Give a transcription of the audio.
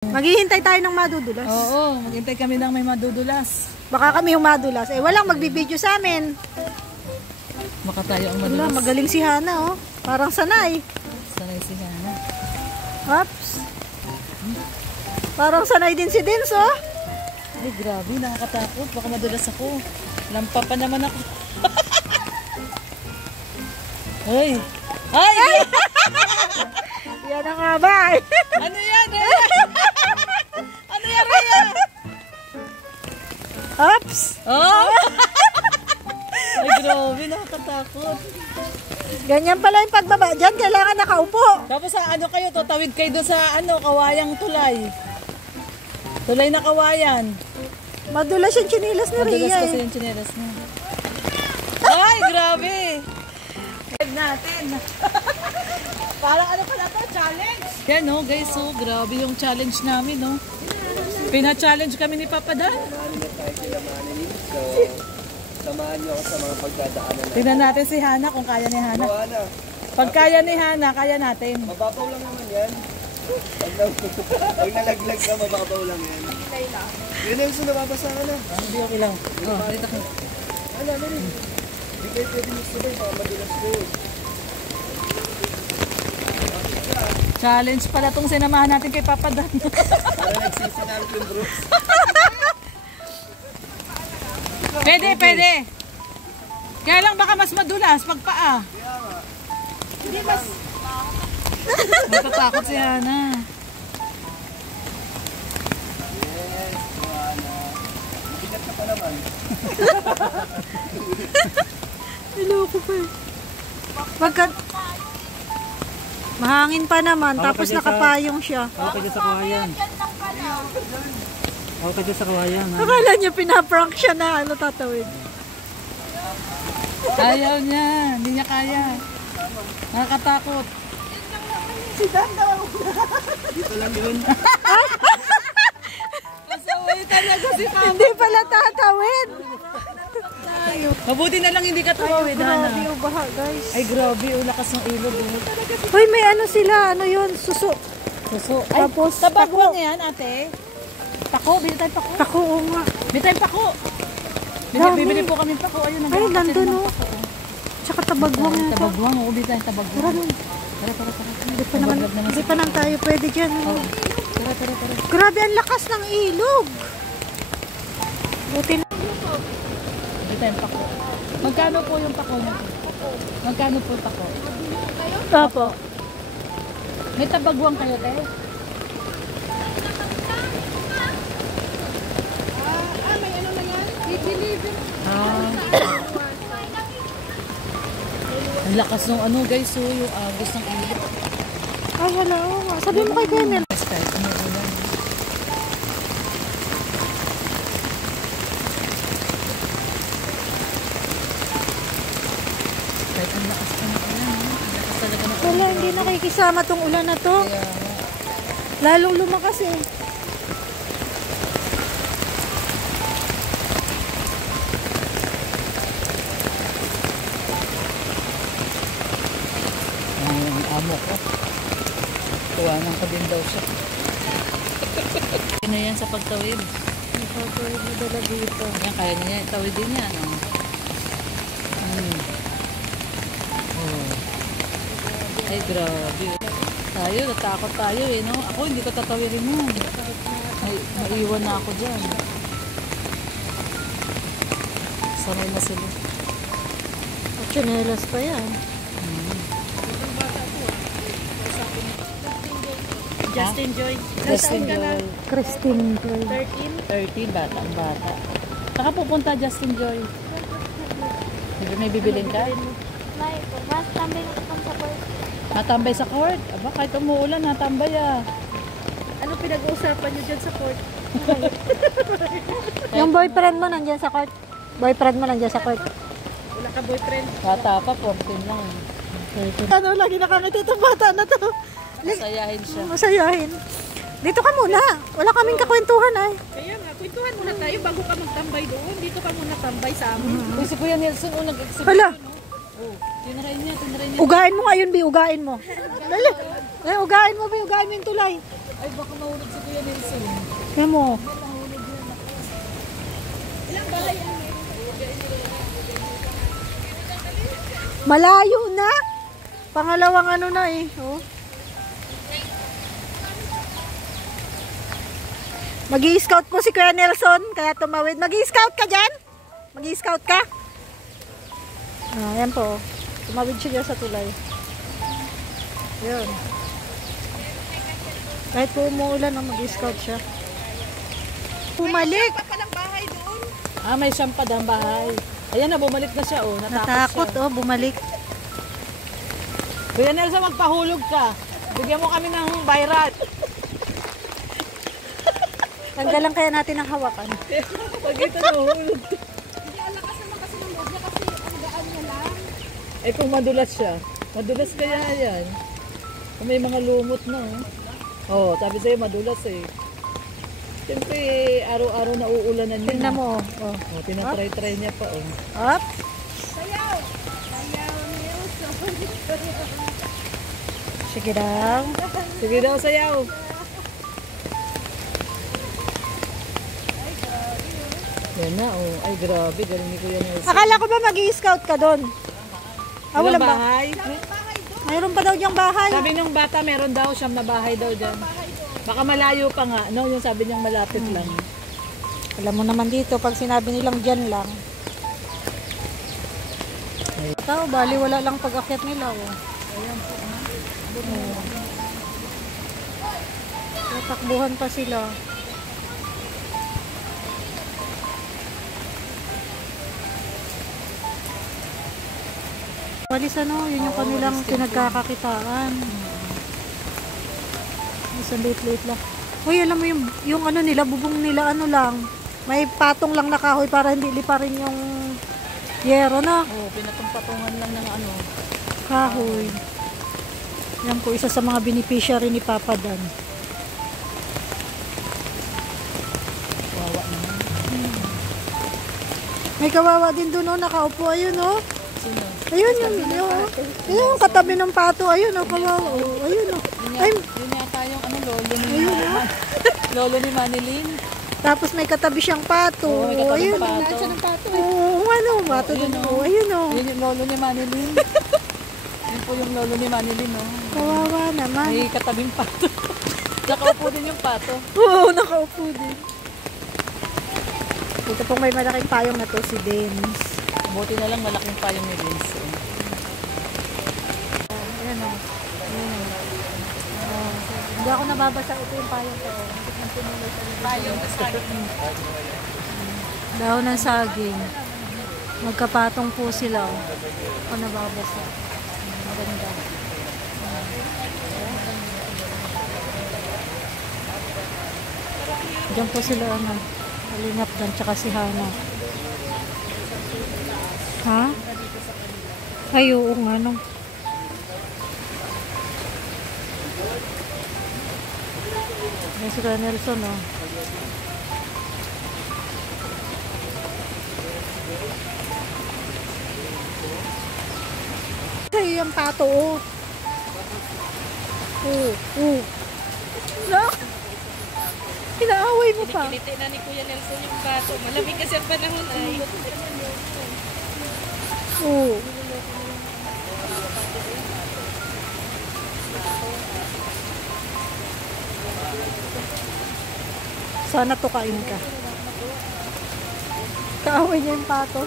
Maghihintay tayo ng madudulas. Oo, maghintay kami ng may madudulas. Baka kami yung madulas. Eh, walang magbibideo sa amin. Baka tayo ang madulas. Wala, magaling si Hana, oh. Parang sanay. Sanay si Hana. Oops. Parang sanay din si Dins, oh. Ay, grabe, nakakatakot. Baka madulas ako. Lampa pa naman ako. Ay! Ay! Yan ang nga ba? Ano yan? Ano yan, Rhea? Oops. Oh! Ay, grabe, nakakatakot. Ganyan pala yung pagbaba. Diyan, kailangan nakaupo. Tapos sa ano kayo, tawid kayo doon sa kawayang tulay. Tulay na kawayan. Madulas yung chinilas ni Rhea. Madulas kasi yung chinelas mo. Ay, grabe. Head natin. Parang ano pala to, challenge. Yan no, guys, so grabe yung challenge namin, no. Pina-challenge kami ni Papa Dan. Samahan niyo ako sa mga pagdadaanan. Tingnan natin si Hana kung kaya ni Hana. Pag kaya ni Hana, kaya natin. Mababaw lang naman yan. Pag nalaglag ka, mababaw lang yan. Yun na yung nababasa ka na. Hindi okay lang. Oh, dito ka. Ano, ano rin. Hindi kayo pwede magsabay, baka madulas ko. Challenge pala itong sinamahan natin kay Papa Dan. Para nagsisinal yung Brooks. Pwede, pwede. Kaya lang baka mas madulas pag paa. Hindi mas... Natatakot si Hana. Yes, Joanna. Mabigat ka pa naman. Niloko pa eh. Pagkat... Mahangin pa naman, tapos nakapayong siya. Okay dyan sa kawayan. Okay dyan sa kawayan. Akala niya pinaprank siya na ano tatawid. Ayaw niya. Hindi niya kaya. Nakakatakot. Si Dan daw. Dito lang yun. Masaway talaga si Papa. Hindi pala tatawid. Mabuti na lang hindi ka tumawid, Hana. Grabe yung baha, guys. Ay, grabe. Lakas ng ilog. Hoy, may ano sila. Ano yun? Suso. Suso. Ay, Tapos, tabagwang yan, ate. Pako. Bili tayong pako. Pako, oo nga. Bili tayong pako. Dami. Bibili po kami pako. Ayun, Ay, nandun oh. Tsaka tabagwang nga. Tabagwang. Oo, bili tayong tabagwang. Tara dun. Tara. Hindi pa naman tayo pwede dyan. Oo. Tara. Grabe, ang lakas ng ilog. Buti na. Bili tayong pako. Magkano po yung pako niya? Magkano po yung pako? Opo. May tabagwang kayo, te? May ano na yan? I-deliver. Ang lakas ng ano, guys. So, yung agos ng ilog. Ay, hello. Sabi mo kay Kennel. Kahit umuulan. Kahit ang lakas pa ng ulan, no? Ang lakas talaga ng ulan. Wala, hindi nakikisama tong ulan na to. Kaya, Lalong lumakas eh. ang amo ko. Tuwanan ko din daw siya. Ano yan sa pagtawid? Ipagawin mo dala dito. Yan, kaya niya yan. Tawid din yan. Oh. Oh. Ay, grabe. Tayo, natakot tayo eh, no? Ako, hindi ko tatawirin mo. Maiwan na ako dyan. Sanay na sila. Chinelas pa yan. Justin Joy. Justin Joy. Christine Joy. 13, batang bata. Saka pupunta Justin Joy. May bibilin ka? Mas tambay na sa court. Natambay sa court? Aba, kahit umuulan, natambay ah. Ano pinag-uusapan niyo dyan sa court? Yung boyfriend mo nandiyan sa court? Boyfriend mo nandiyan sa court? Wala ka boyfriend? Bata pa, 14 lang. Ano, lagi nakangiti itong bata na to. Masayahin siya. Masayahin. Dito ka muna. Wala kaming kakwentuhan ay. Kaya nga, kwentuhan muna tayo bago ka magtambay doon. Dito ka muna tambay sa amin. Uy, si Kuya Nelson, nag-exhibit. Hala. Oh, tinry niya. Ugain mo ngayon, Bi. Ugain mo. Dali. Ugain mo, Bi. Ugain mo yung tulay. Ay, baka mahulog si Kuya Nelson. Kaya mo. Malayo na. Pangalawang ano na eh. Oh. Mag-i-scout po si Kuya Nelson, kaya tumawid. Mag-i-scout ka dyan? Mag-i-scout ka? Ah, yan po. Tumawid siya dyan sa tulay. Yun. Kahit po umuulan, mag-i-scout siya. Bumalik. Ah, may siyang padang bahay. Ayan na, bumalik na siya, oh. Natakot, siya. oh. Bumalik. Kuya Nelson, magpahulog ka. Bigyan mo kami ng viral. Tanggalan kaya natin ang hawakan. Pag ito nahulog. Eh kung madulas siya. Madulas kaya yan. Kung may mga lumot na. Oh, sabi sa'yo madulas eh. Siyempre, araw-araw na uulanan niya. Tingnan mo, oh. Oh, tinatry-try niya pa, oh. Up. Sige daw. Sige daw, sayaw. Yan na, oh. Ay, grabe. Galing ni Kuya Nelson. Akala ko ba mag-i-scout ka doon? Ah, wala Walang ba? bahay. Mayroon pa daw diyang bahay. Sabi nung bata, meron daw siyang na bahay daw dyan. Baka malayo pa nga, no? Yung sabi niyang malapit lang. Alam mo naman dito, pag sinabi nilang dyan lang. Tao, bali wala lang pag-akyat nila. Oh. Ayan po. Tatakbuhan pa sila. Walis ano, yun yung kanilang pinagkakakitaan. Isang liit-liit lang. Uy, alam mo yung ano nila, bubong nila ano lang. May patong lang na kahoy para hindi liparin yung yero na. Oh, pinatong-patungan lang ng ano. Kahoy. Yan po, isa sa mga beneficiary ni Papa Dan. Wawa naman. May kawawa din doon, oh, nakaupo. Ayun, oh. Sino? Ayun, yung katabi ng pato. Ayun, oh, kawawa. Oh, ayun, oh. Ay, Yun yata yung ano, lolo ni lolo ni Manilyn. tapos may katabi siyang pato. Oo, may katabing Ayun, pato. oh, ano, pato Ayun, din. oh. Oh, ayun, oh. Yun yung lolo ni Manilyn. Yun po yung lolo ni Manilyn, no? Kawawa naman. May katabing pato. Nakaupo din yung pato. Oo, nakaupo din. Ito pong may malaking payong na to, si Dennis. Buti na lang malaking payong ni Vince. Ayan, oh. Oh, hindi ako nababasa. Ito yung payong ko. Payong na saging. Dahon ng saging. Magkapatong po sila. Oh. Ako nababasa. Maganda. Diyan po sila, ano, Kalingap Dan, tsaka si Hana. Ha? Ay, oo nga, no. Yan si Kuya Nelson, oh. Ay, ang pato, oh. No? Inaaway mo pa. Kiniti na ni Kuya Nelson yung bato. Malamig kasi ang panahon ay. Oo. Sana tukain ka. Kaaway niya yung pato.